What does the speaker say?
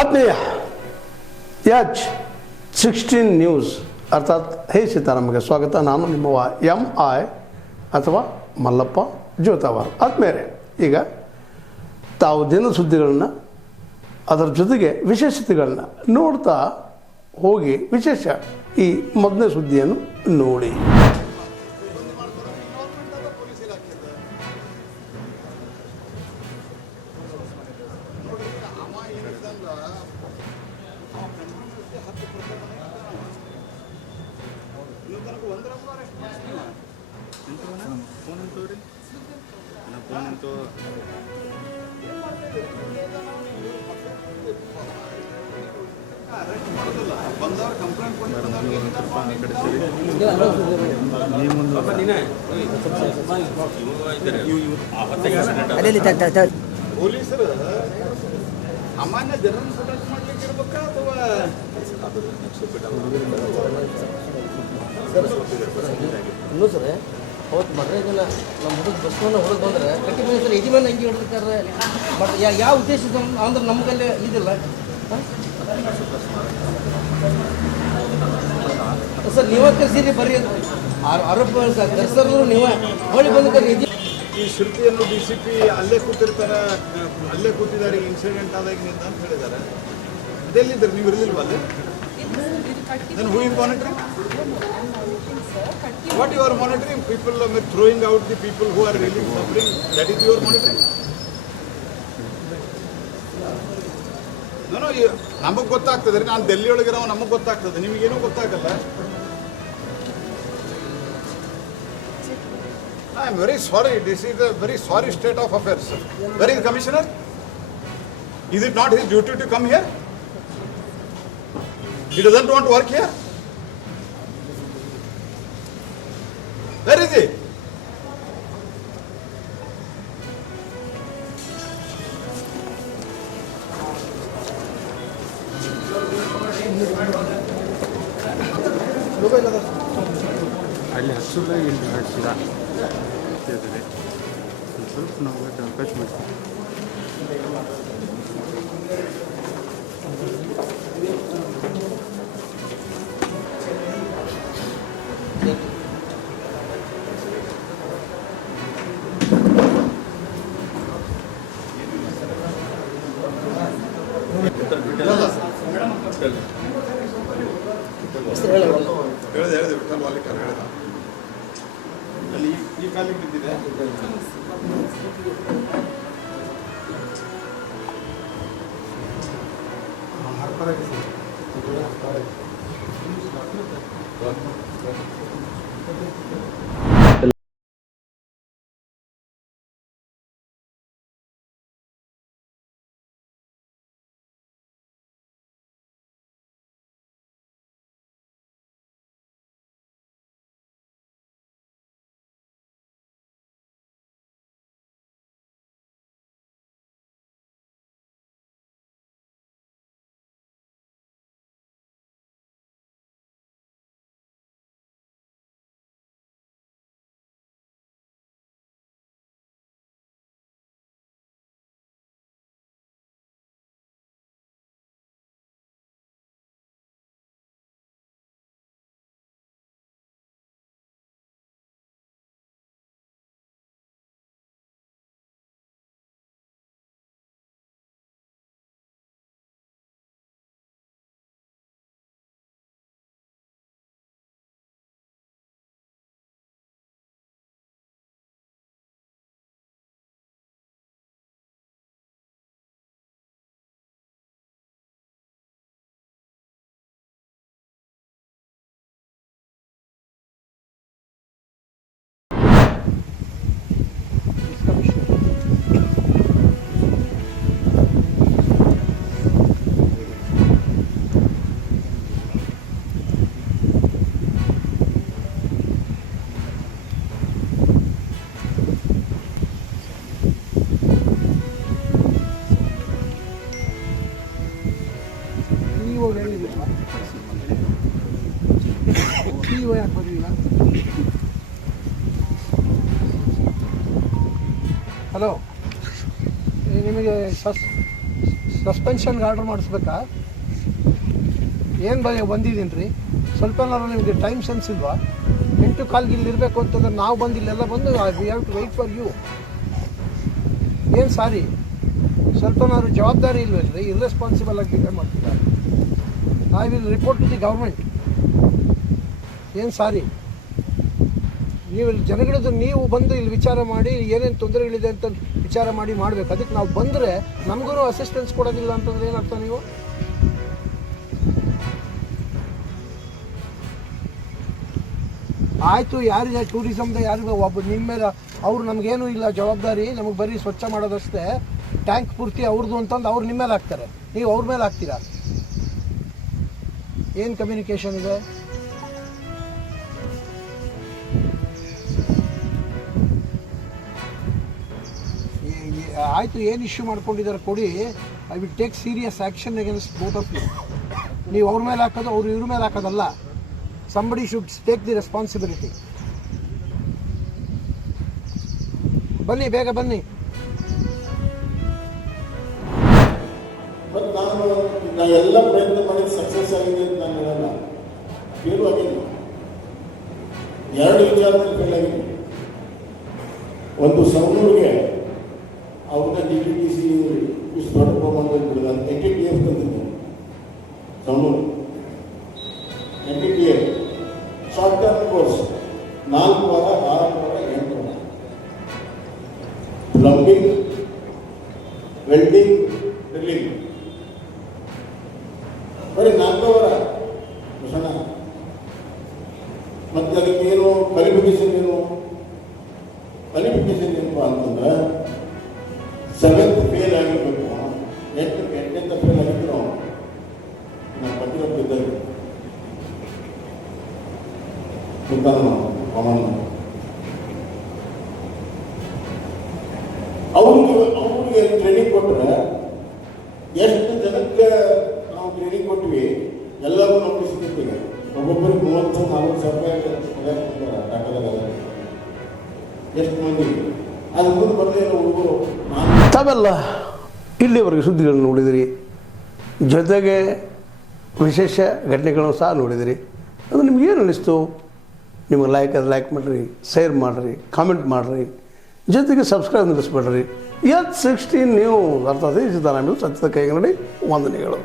ಆತ್ಮೀಯ H16 news ಅರ್ಥಾತ್ ಹೇ ಸೀತಾರಾಮಗೆ ಸ್ವಾಗತ. ನಾನು ನಿಮ್ಮವ MI ಅಥವಾ ಮಲ್ಲಪ್ಪ ಜೋತಾವರ್. ಆದ್ಮೇಲೆ ಈಗ ತಾವು ದಿನ ಸುದ್ದಿಗಳನ್ನ ಅದರ ಜೊತೆಗೆ ವಿಶೇಷತೆಗಳನ್ನ ನೋಡ್ತಾ ಹೋಗಿ ವಿಶೇಷ ಈ ಮೊದಲನೇ ಸುದ್ದಿಯನ್ನು ನೋಡಿ. ಪೊಲೀಸರು ಅಮಾನ್ಯ ಜನರನ್ನು ಪ್ರೊಟೆಕ್ಟ್ ಮಾಡ್ಲಿಕ್ಕೆ ಇರ್ಬೇಕಾ ಅಥವಾ ಇನ್ನೂ ಸರ್ ಅವತ್ತು ಮಡ್ರಾಗೆಲ್ಲ ನಮ್ಮ ಹುಡುಗ ಬಸ್ಸನ್ನು ಹೊಡೆದು ಬಂದರೆ ಕಟ್ಟಿ ಮೇಲೆ ಸರ್ ಯಜಮಾನ ಹಂಗೆ ಹಿಡಿದಿರ್ತಾರೆ. ಬಟ್ ಯಾವ ಉದ್ದೇಶದ ಅಂದ್ರೆ ನಮಗಲ್ಲೇ ಇದಿಲ್ಲ ಸರ್. ನೀವೇ ಕರ್ಸಿರಿ ಬರ್ರಿ ಆರೋಪ ಕರ್ಸರು ನೀವೇ ಹೊಳಿ ಬಂದು ಈ ಶ್ರುತಿಯನ್ನು DCP ಅಲ್ಲೇ ಕೂತಿರ್ತಾರೆ, ಅಲ್ಲೇ ಕೂತಿದ್ದಾರೆ ಇನ್ಸಿಡೆಂಟ್ ಆದಾಗಿನಿಂದ ಅಂತ ಹೇಳಿದ್ದಾರೆ. ಅದೆಲ್ಲಿದ್ದಾರೆ? ನೀವು ಇರಲಿಲ್ವ ಅಲ್ಲಿ? Then who is monitoring? What you are monitoring? People are throwing out the people who are really suffering. That is your monitoring? No, ನಮಗೆ ಗೊತ್ತಾಗ್ತದೆ. ನಾನು ಡೆಲ್ಲಿ ಒಳಗಿರೋ ನಮಗೆ ಗೊತ್ತಾಗ್ತದೆ, ನಿಮಗೇನೂ ಗೊತ್ತಾಗಲ್ಲ. I am very sorry. This is a very sorry state of affairs. Where is the commissioner? Is it not his duty to come here? He doesn't want to work here. Where is he? ಅಲ್ಲಿ ಹಸುಲ್ಲ ಇಲ್ಲಿ ಹಸಿಲ್ಲ ಸ್ವಲ್ಪ ನಮಗೆ ಅವಕಾಶ ಮಾಡ್ತೀವಿ. ಹೇಳಿದೆ ವಿಠಲ್ ವಾಲಿಕರ್ ಹೇಳಿದ. ಅಲ್ಲಿ ಈ ಕಾಲಿಗೆ ಬಿದ್ದಿದೆ. ಹಲೋ, ನಿಮಗೆ ಸಸ್ಪೆನ್ಷನ್ಗೆ ಆರ್ಡರ್ ಮಾಡಿಸ್ಬೇಕಾ? ಏನು ಬಂದಿದ್ದೀನಿ ರೀ, ಸ್ವಲ್ಪನಾರು ನಿಮಗೆ ಟೈಮ್ ಸೆನ್ಸ್ ಇಲ್ವಾ? 8:15 ಇಲ್ಲಿ ಇರಬೇಕು ಅಂತಂದ್ರೆ ನಾವು ಬಂದು ಇಲ್ಲೆಲ್ಲ ಬಂದು we have to wait for you. ಏನು ಸಾರಿ, ಸ್ವಲ್ಪನಾರು ಜವಾಬ್ದಾರಿ ಇಲ್ವಲ್ರಿ? ಇರ್ರೆಸ್ಪಾನ್ಸಿಬಲ್ ಆಗಿ ಬಿಹೇವ್ ಮಾಡ್ತೀರಾ. I will report to the government. ಏನು ಸಾರಿ, ನೀವು ಇಲ್ಲಿ ಜನಗಳದ್ದು ನೀವು ಬಂದು ಇಲ್ಲಿ ವಿಚಾರ ಮಾಡಿ ಏನೇನು ತೊಂದರೆಗಳಿದೆ ಅಂತ ವಿಚಾರ ಮಾಡಿ ಮಾಡಬೇಕು. ಅದಕ್ಕೆ ನಾವು ಬಂದರೆ ನಮಗೂ ಅಸಿಸ್ಟೆನ್ಸ್ ಕೊಡೋದಿಲ್ಲ ಅಂತಂದ್ರೆ ಏನರ್ಥ? ನೀವು ಆಯಿತು, ಯಾರಿಗೆ ಟೂರಿಸಮ್ದ ಯಾರಿಗೂ ಒಬ್ಬ ನಿಮ್ಮ ಮೇಲೆ ಅವ್ರು ನಮಗೇನು ಇಲ್ಲ ಜವಾಬ್ದಾರಿ, ನಮಗೆ ಬರೀ ಸ್ವಚ್ಛ ಮಾಡೋದಷ್ಟೇ, ಟ್ಯಾಂಕ್ ಪೂರ್ತಿ ಅವ್ರದ್ದು ಅಂತಂದು ಅವ್ರು ನಿಮ್ಮ ಮೇಲೆ ಹಾಕ್ತಾರೆ, ನೀವು ಅವ್ರ ಮೇಲೆ ಹಾಕ್ತೀರಾ. ಏನು ಕಮ್ಯುನಿಕೇಷನ್ ಇದೆ? ಆಯಿತು, ಏನು ಇಶ್ಯೂ ಮಾಡ್ಕೊಂಡಿದ್ದಾರೆ ಕೊಡಿ. I will take serious action against both of you. ನೀವು ಅವ್ರ ಮೇಲೆ ಹಾಕೋದು, ಅವ್ರು ಇವ್ರ ಮೇಲೆ ಹಾಕೋದಲ್ಲ. Somebody should take the responsibility. ಬನ್ನಿ, ಬೇಗ ಬನ್ನಿ. ಮತ್ತು ನಾ ಎಲ್ಲ ಪ್ರಯತ್ನ ಮಾಡಿದ ಸಕ್ಸಸ್ ಆಗಿದೆ ಅಂತ ನಾನು ಹೇಳಲ್ಲ, ಫೇಲ್ ಆಗಿದೆ. 2 ವಿಚಾರದಲ್ಲಿ ಫೇಲ್ ಆಗಿದೆ. ಒಂದು ಸೌನೂರಿಗೆ ಅವ್ರನ್ನ DTTC ಇಷ್ಟು ದೊಡ್ಡ ಪ್ರಮಾಣದಲ್ಲಿ ಬಿಡೋದು NTTF ತಂದಿದ್ದೆ. Saunur NTTF short term course 4 ವಾರ, 6 ವಾರ, 8 ವಾರ. ಪ್ಲಂಬಿಂಗ್, ವೆಲ್ಡಿಂಗ್, ಡ್ರಿಲ್ಲಿಂಗ್ ಬರೀ 4 ವಾರ ಭೂಷಣ. ಮತ್ತು ಅದಕ್ಕೆ ಏನು ಕ್ವಾಲಿಫಿಕೇಶನ್ ಏನಪ್ಪ ಅಂತಂದ್ರೆ 7th ಫೇಲ್ ಆಗಿರ್ಬೇಕು, 8th ಫೇಲ್ ಆಗಿದ್ರು ನಾವು ಪಟ್ಟಿರಪ್ಪಿದ್ದಲ್ಲಿ ಅವ್ರಿಗೆ ಟ್ರೈನಿಂಗ್ ಕೊಟ್ಟರೆ ಎಷ್ಟು ಜನಕ್ಕೆ ನಾವು ಟ್ರೈನಿಂಗ್ ಕೊಟ್ವಿ, ಎಲ್ಲರೂ ನಮಗೆ ಸಿಗುತ್ತೀವಿ. ಒಬ್ಬೊಬ್ಬರಿಗೆ 30-40 ಸಾವಿರ ರೂಪಾಯಿ ಡಾಟಾದಾಗ ಎಷ್ಟು ಮಂದಿ ಅದು ಮುಂದೆ ಬಂದೇ ಹುಡುಗರು. ತಾವೆಲ್ಲ ಇಲ್ಲಿವರೆಗೆ ಸುದ್ದಿಗಳನ್ನು ನೋಡಿದಿರಿ, ಜೊತೆಗೆ ವಿಶೇಷ ಘಟನೆಗಳನ್ನು ಸಹ ನೋಡಿದಿರಿ. ಅದು ನಿಮ್ಗೇನು ಅನ್ನಿಸ್ತು? ನಿಮಗೆ ಲೈಕ್ ಮಾಡಿರಿ, ಶೇರ್ ಮಾಡಿರಿ, ಕಾಮೆಂಟ್ ಮಾಡಿರಿ, ಜೊತೆಗೆ ಸಬ್ಸ್ಕ್ರೈಬ್ ನಿಲ್ಲಿಸ್ಬೇಡ್ರಿ. H16 ನ್ಯೂಸ್ ಅರ್ಥಾತ್ ಈ ಸಿದ್ದರಾಮಯ್ಯ ಸತ್ಯದ ಕೈಗನ್ನಡಿ ವಂದನೆಗಳು.